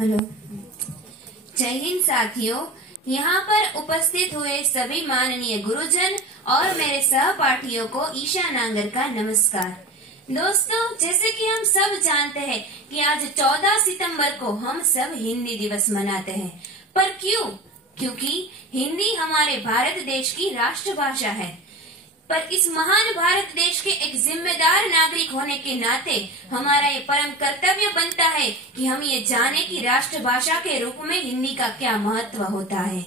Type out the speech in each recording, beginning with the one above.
Hello. जय हिंद साथियों, यहाँ पर उपस्थित हुए सभी माननीय गुरुजन और मेरे सहपाठियों को ईशा नांगर का नमस्कार। दोस्तों, जैसे कि हम सब जानते हैं कि आज 14 सितंबर को हम सब हिंदी दिवस मनाते हैं। पर क्यों? क्योंकि हिंदी हमारे भारत देश की राष्ट्रभाषा है। पर इस महान भारत देश के एक जिम्मेदार नागरिक होने के नाते हमारा ये परम कर्तव्य बनता है कि हम ये जाने कि राष्ट्रभाषा के रूप में हिंदी का क्या महत्व होता है।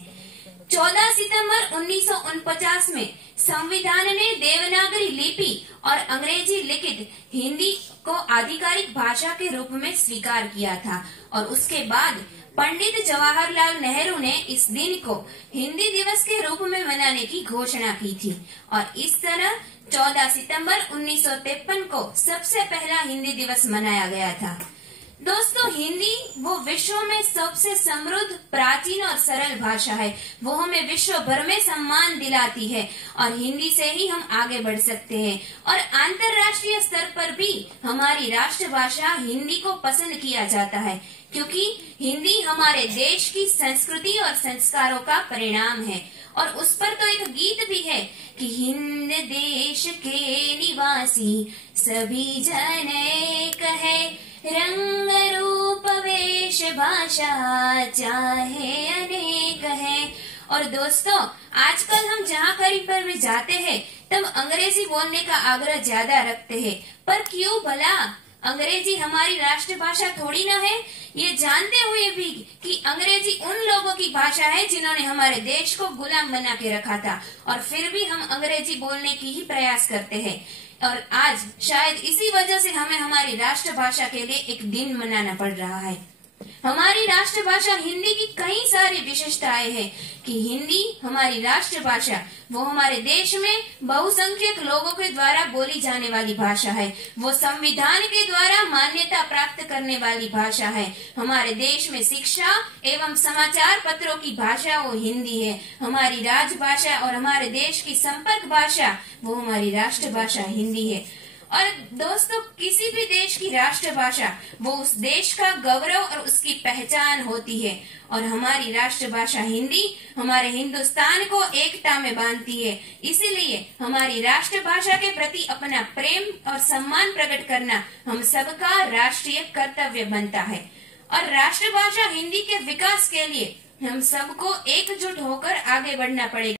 14 सितंबर 1949 में संविधान ने देवनागरी लिपि और अंग्रेजी लिखित हिंदी को आधिकारिक भाषा के रूप में स्वीकार किया था और उसके बाद पंडित जवाहरलाल नेहरू ने इस दिन को हिंदी दिवस के रूप में मनाने की घोषणा की थी और इस तरह 14 सितंबर 1953 को सबसे पहला हिंदी दिवस मनाया गया था। दोस्तों, हिंदी वो विश्व में सबसे समृद्ध, प्राचीन और सरल भाषा है। वो हमें विश्व भर में सम्मान दिलाती है और हिंदी से ही हम आगे बढ़ सकते हैं और अंतर्राष्ट्रीय स्तर पर भी हमारी राष्ट्रभाषा हिंदी को पसंद किया जाता है क्योंकि हिंदी हमारे देश की संस्कृति और संस्कारों का परिणाम है। और उस पर तो एक गीत भी है कि हिंद देश के निवासी सभी जन एक है, रंग रूप वेश भाषा चाहे अनेक है। और दोस्तों, आजकल हम जहाँ कहीं पर भी जाते हैं तब अंग्रेजी बोलने का आग्रह ज्यादा रखते हैं। पर क्यों भला? अंग्रेजी हमारी राष्ट्रभाषा थोड़ी ना है। ये जानते हुए भी कि अंग्रेजी उन लोगों की भाषा है जिन्होंने हमारे देश को गुलाम बना के रखा था और फिर भी हम अंग्रेजी बोलने की ही प्रयास करते हैं। और आज शायद इसी वजह से हमें हमारी राष्ट्रभाषा के लिए एक दिन मनाना पड़ रहा है। हमारी राष्ट्रभाषा हिंदी की कई सारी विशेषताएं हैं कि हिंदी हमारी राष्ट्रभाषा वो हमारे देश में बहुसंख्यक लोगों के द्वारा बोली जाने वाली भाषा है। वो संविधान के द्वारा मान्यता प्राप्त करने वाली भाषा है। हमारे देश में शिक्षा एवं समाचार पत्रों की भाषा वो हिंदी है। हमारी राजभाषा और हमारे देश की संपर्क भाषा वो हमारी राष्ट्रभाषा हिंदी है। और दोस्तों, किसी भी देश की राष्ट्रभाषा वो उस देश का गौरव और उसकी पहचान होती है और हमारी राष्ट्रभाषा हिंदी हमारे हिंदुस्तान को एकता में बांधती है। इसीलिए हमारी राष्ट्रभाषा के प्रति अपना प्रेम और सम्मान प्रकट करना हम सबका राष्ट्रीय कर्तव्य बनता है। और राष्ट्रभाषा हिंदी के विकास के लिए हम सबको एकजुट होकर आगे बढ़ना पड़ेगा।